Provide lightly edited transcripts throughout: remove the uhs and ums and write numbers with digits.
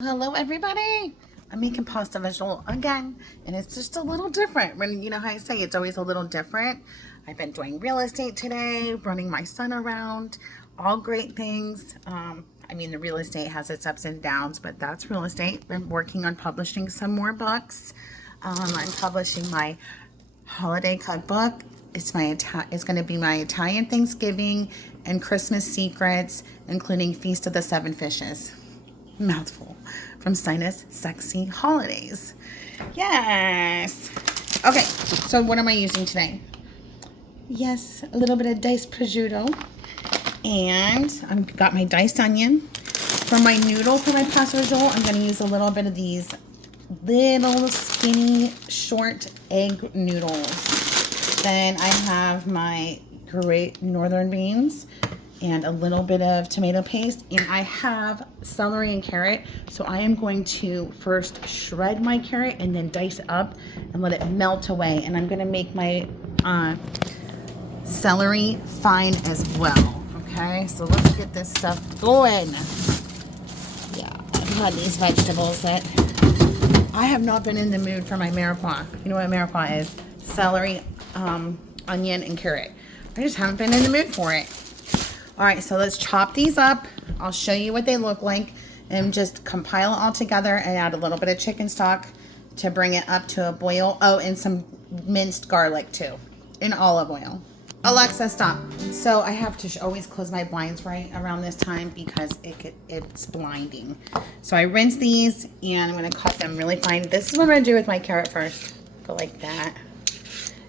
Hello everybody! I'm making pasta visual again, and it's just a little different. When you know how I say it's always a little different. I've been doing real estate today, running my son around, all great things. I mean, the real estate has its ups and downs, but that's real estate. I'm working on publishing some more books. I'm publishing my holiday cookbook. It's going to be my Italian Thanksgiving and Christmas secrets, including Feast of the Seven Fishes. Mouthful. From Sinus Sexy Holidays. Yes. Okay, so what am I using today? Yes, a little bit of diced prosciutto. And I've got my diced onion. For my noodle, for my pasta visual, I'm going to use a little bit of these little skinny short egg noodles. Then I have my great northern beans and a little bit of tomato paste, and I have celery and carrot, so I am going to first shred my carrot and then dice up and let it melt away, and I'm going to make my celery fine as well. Okay, so let's get this stuff going. Yeah, I've had these vegetables that I have not been in the mood for my mirepoix. You know what mirepoix is? Celery, onion, and carrot. I just haven't been in the mood for it. All right, so let's chop these up. I'll show you what they look like and just compile it all together and add a little bit of chicken stock to bring it up to a boil. Oh, and some minced garlic too, in olive oil. Alexa, stop. So I have to always close my blinds right around this time because it's blinding. So I rinse these and I'm gonna cut them really fine. This is what I'm gonna do with my carrot first. Go like that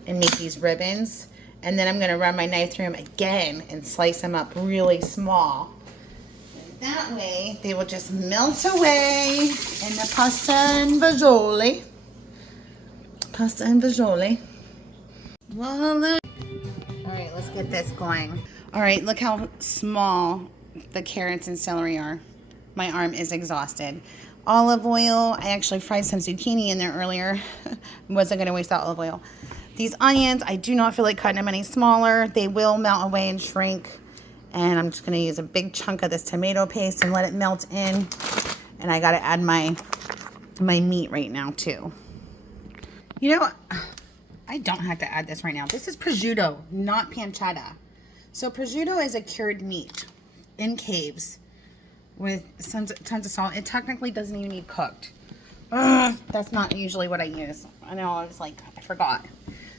and make these ribbons. And then I'm going to run my knife through them again and slice them up really small. And that way, they will just melt away in the pasta and fagioli. Pasta and fagioli. Voila. All right, let's get this going. All right, look how small the carrots and celery are. My arm is exhausted. Olive oil. I actually fried some zucchini in there earlier. Wasn't going to waste that olive oil. These onions, I do not feel like cutting them any smaller. They will melt away and shrink. And I'm just going to use a big chunk of this tomato paste and let it melt in. And I got to add my meat right now too. You know what? I don't have to add this right now. This is prosciutto, not pancetta. So prosciutto is a cured meat in caves with tons of salt. It technically doesn't even need cooked. That's not usually what I use. I know, I was like, I forgot.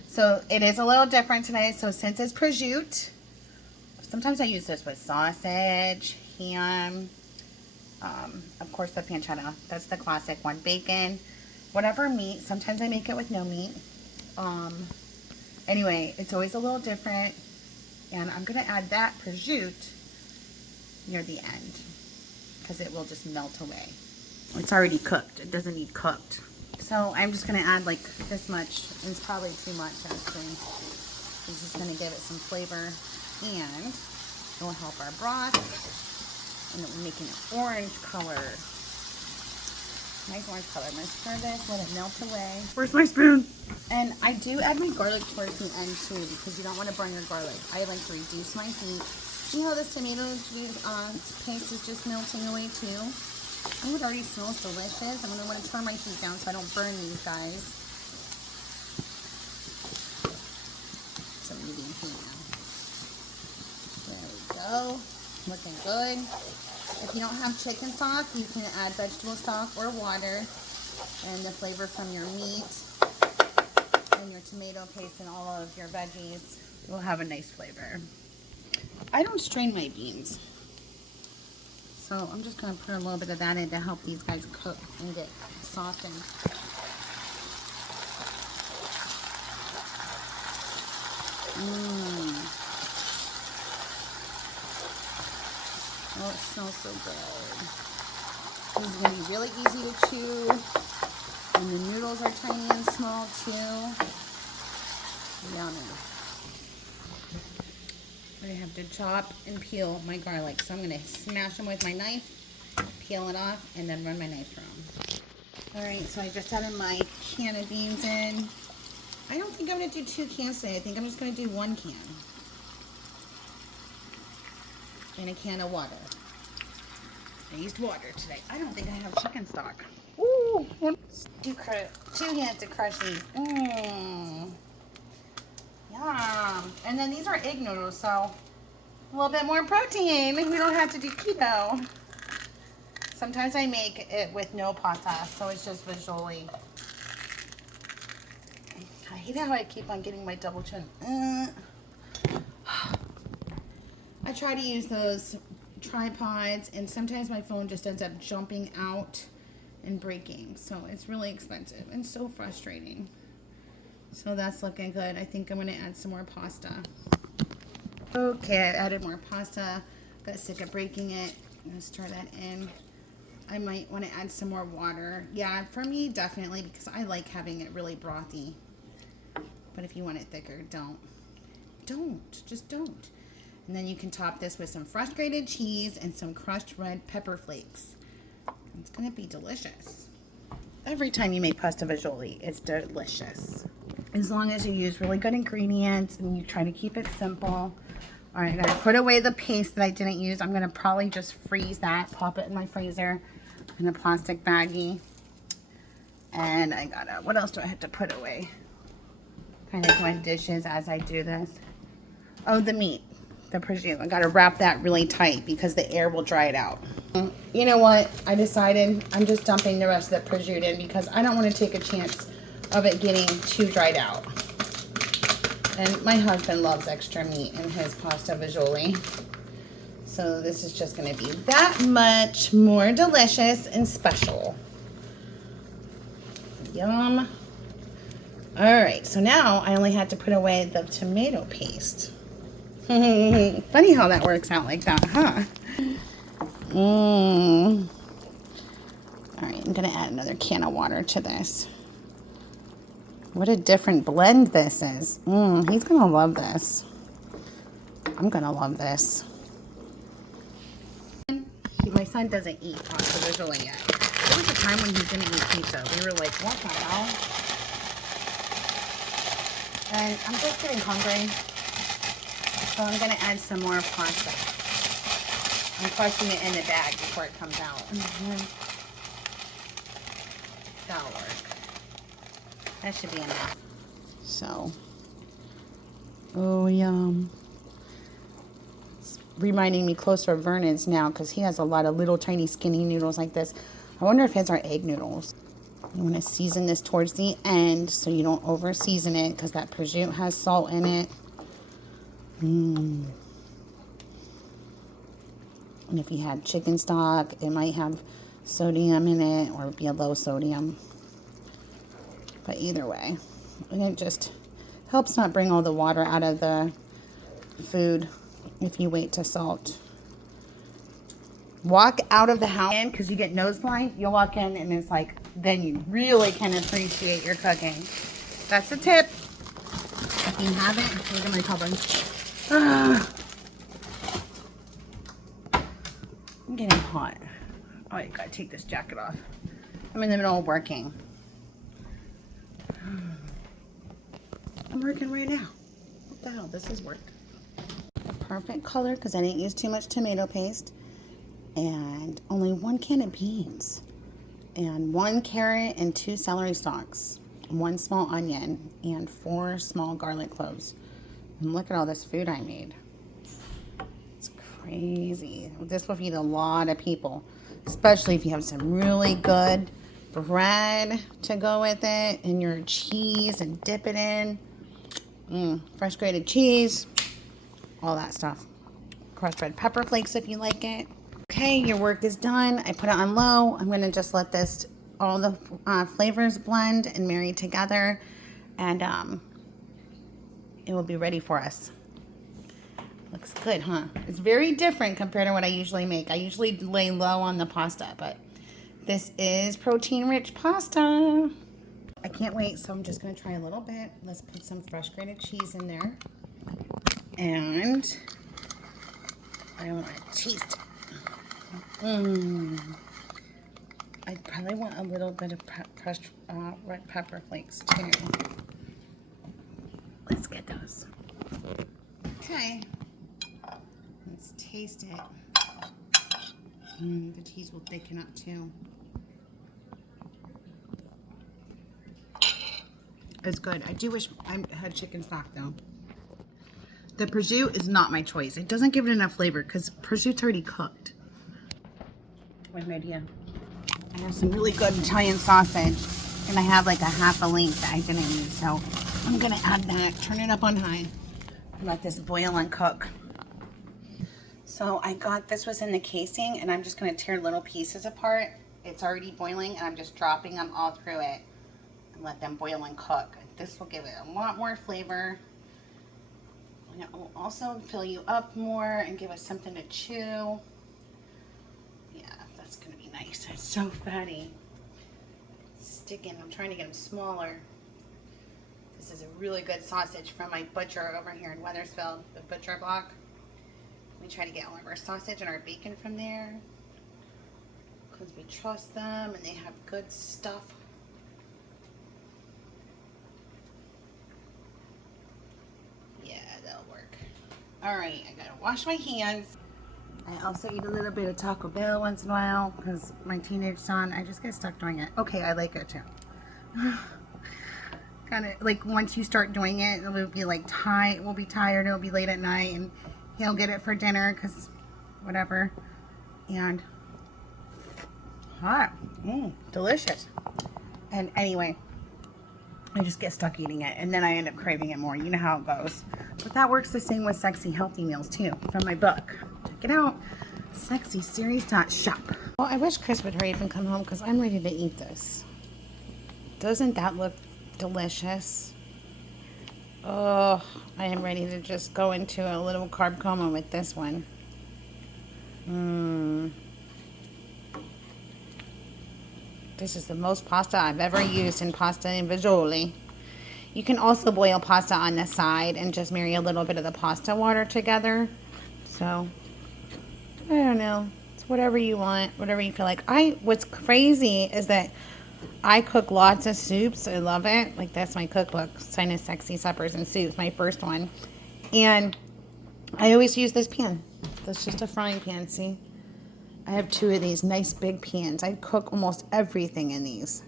So it is a little different today. So since it's prosciutto, sometimes I use this with sausage, ham, of course the pancetta. That's the classic one. Bacon, whatever meat. Sometimes I make it with no meat. Anyway, it's always a little different. And I'm going to add that prosciutto near the end because it will just melt away. It's already cooked. It doesn't need cooked. So I'm just going to add like this much. It's probably too much actually. This is going to give it some flavor and it will help our broth. And it will make an orange color. Nice orange color. I'm going to stir this, let it melt away. Where's my spoon? And I do add my garlic towards the end too because you don't want to burn your garlic. I like to reduce my heat. See how this tomato paste is just melting away too? Oh, it already smells delicious. I'm going to want to turn my heat down so I don't burn these guys. Some medium heat now. There we go. Looking good. If you don't have chicken stock, you can add vegetable stock or water. And the flavor from your meat and your tomato paste and all of your veggies will have a nice flavor. I don't strain my beans. So I'm just going to put a little bit of that in to help these guys cook and get softened. Oh, it smells so good. This is going to be really easy to chew. And the noodles are tiny and small too. Yummy. I have to chop and peel my garlic. So I'm going to smash them with my knife, peel it off, and then run my knife through them. Alright, so I just added my can of beans in. I don't think I'm going to do 2 cans today. I think I'm just going to do 1 can. And a can of water. I used water today. I don't think I have chicken stock. Ooh, two hands to crush these. Mmm. Yum. And then these are egg noodles, so a little bit more protein. We don't have to do keto. Sometimes I make it with no pasta, so it's just fagioli. I hate how I keep on getting my double chin. I try to use those tripods, and sometimes my phone just ends up jumping out and breaking, so it's really expensive and so frustrating. So that's looking good. I think I'm going to add some more pasta. Okay, I added more pasta. Got sick of breaking it. I'm going to stir that in. I might want to add some more water. Yeah, for me, definitely, because I like having it really brothy. But if you want it thicker, don't. Just don't. And then you can top this with some fresh grated cheese and some crushed red pepper flakes. It's going to be delicious. Every time you make pasta fagioli, it's delicious. As long as you use really good ingredients and you try to keep it simple. All right, I gotta put away the paste that I didn't use. I'm gonna probably just freeze that, pop it in my freezer in a plastic baggie. And I gotta, what else do I have to put away? Kind of doing dishes as I do this. Oh, the meat, the prosciutto. I gotta wrap that really tight because the air will dry it out. You know what? I decided I'm just dumping the rest of the prosciutto in because I don't want to take a chance of it getting too dried out. And my husband loves extra meat in his pasta fagioli. So this is just going to be that much more delicious and special. Yum. Alright, so now I only had to put away the tomato paste. Funny how that works out like that, huh? Alright, I'm going to add another can of water to this. What a different blend this is. He's going to love this. I'm going to love this. My son doesn't eat pasta fagioli yet. There was a time when he didn't eat pizza. We were like, what the hell? And I'm just getting hungry. So I'm going to add some more pasta. I'm crushing it in the bag before it comes out. That'll work. That should be enough. So, oh yum. It's reminding me closer of Vernon's now because he has a lot of little tiny skinny noodles like this. I wonder if his are egg noodles. You want to season this towards the end so you don't over season it because that prosciutto has salt in it. And if you had chicken stock, it might have sodium in it or be a low sodium. But either way, and it just helps not bring all the water out of the food if you wait to salt. Walk out of the house because you get nose blind. You'll walk in and it's like, then you really can appreciate your cooking. That's a tip. If you haven't, look at my cupboard. I'm getting hot. Oh, I gotta take this jacket off. I'm in the middle of working. I'm working right now. What the hell? This is work. Perfect color because I didn't use too much tomato paste. And only 1 can of beans. And 1 carrot and 2 celery stalks. 1 small onion and 4 small garlic cloves. And look at all this food I made. It's crazy. This will feed a lot of people. Especially if you have some really good bread to go with it and your cheese and dip it in. Fresh grated cheese, all that stuff. Crushed red pepper flakes if you like it. Okay, your work is done. I put it on low. I'm going to just let this, all the flavors blend and marry together, and it will be ready for us. Looks good, huh? It's very different compared to what I usually make. I usually lay low on the pasta, but this is protein-rich pasta. I can't wait, so I'm just going to try a little bit. Let's put some fresh grated cheese in there. And I want to taste it. I probably want a little bit of crushed red pepper flakes, too. Let's get those. Okay. Let's taste it. The cheese will thicken up too. It's good. I do wish I had chicken stock though. The prosciutto is not my choice. It doesn't give it enough flavor because prosciutto's already cooked. What an idea. I have some really good Italian sausage, and I have like a half a link that I didn't use, so I'm gonna add that, turn it up on high, and let this boil and cook. So I got, this was in the casing, and I'm just gonna tear little pieces apart. It's already boiling, and I'm just dropping them all through it and let them boil and cook. This will give it a lot more flavor. And it will also fill you up more and give us something to chew. Yeah, that's gonna be nice. It's so fatty. Sticking, I'm trying to get them smaller. This is a really good sausage from my butcher over here in Weathersfield, the butcher block. We try to get all of our sausage and our bacon from there because we trust them and they have good stuff. Yeah, that'll work. All right, I gotta wash my hands. I also eat a little bit of Taco Bell once in a while because my teenage son, I just get stuck doing it. Okay, I like it too. Kind of like once you start doing it, it'll be like we'll be tired, it'll be late at night, and he'll get it for dinner because whatever. And hot, delicious. And anyway, I just get stuck eating it, and then I end up craving it more. You know how it goes. But that works the same with sexy healthy meals too, from my book. Check it out, sexyseries.shop. Well, I wish Chris would hurry up and come home because I'm ready to eat this. Doesn't that look delicious? Oh, I am ready to just go into a little carb coma with this one. This is the most pasta I've ever used in pasta and fagioli. You can also boil pasta on the side and just marry a little bit of the pasta water together. So, I don't know. It's whatever you want, whatever you feel like. What's crazy is that I cook lots of soups. I love it. Like, that's my cookbook, Sinus Sexy Suppers and Soups, my first one. And I always use this pan. That's just a frying pan, see? I have 2 of these nice big pans. I cook almost everything in these.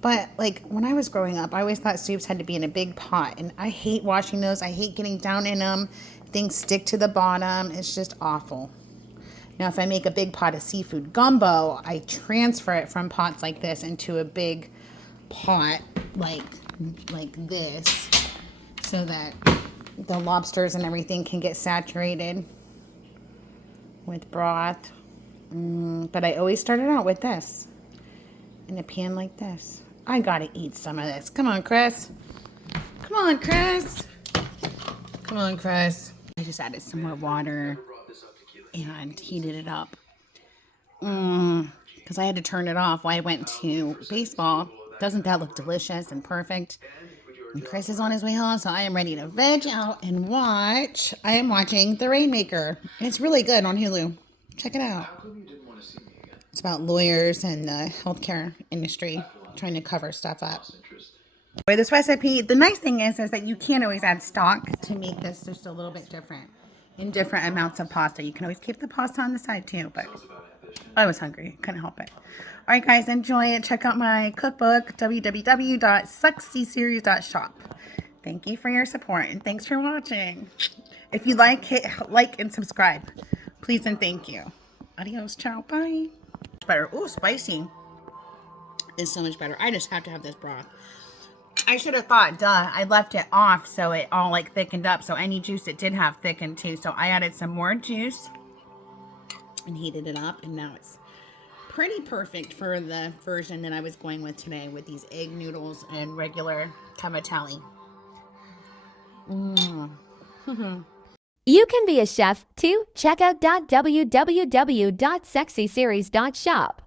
But, like, when I was growing up, I always thought soups had to be in a big pot. And I hate washing those. I hate getting down in them. Things stick to the bottom. It's just awful. Now, if I make a big pot of seafood gumbo, I transfer it from pots like this into a big pot like this so that the lobsters and everything can get saturated with broth. But I always started out with this, in a pan like this. I gotta eat some of this. Come on, Chris. Come on, Chris. Come on, Chris. I just added some more water and heated it up because I had to turn it off while I went to baseball. Doesn't that look delicious and perfect? And Chris is on his way home, so I am ready to veg out and watch. I am watching The Rainmaker. It's really good on Hulu. Check it out. It's about lawyers and the healthcare industry trying to cover stuff up. This recipe, the nice thing is that you can always add stock to make this just a little bit different. In different amounts of pasta. You can always keep the pasta on the side too, but I was hungry. Couldn't help it. All right, guys, enjoy it. Check out my cookbook, www.sexyseries.shop. Thank you for your support, and thanks for watching. If you like, hit like and subscribe. Please and thank you. Adios, ciao, bye. Better. Ooh, spicy is so much better. I just have to have this broth. I should have thought, duh, I left it off so it all like thickened up. So any juice it did have thickened too. So I added some more juice and heated it up. And now it's pretty perfect for the version that I was going with today with these egg noodles and regular cavatelli. You can be a chef too. Check out www.sexyseries.shop.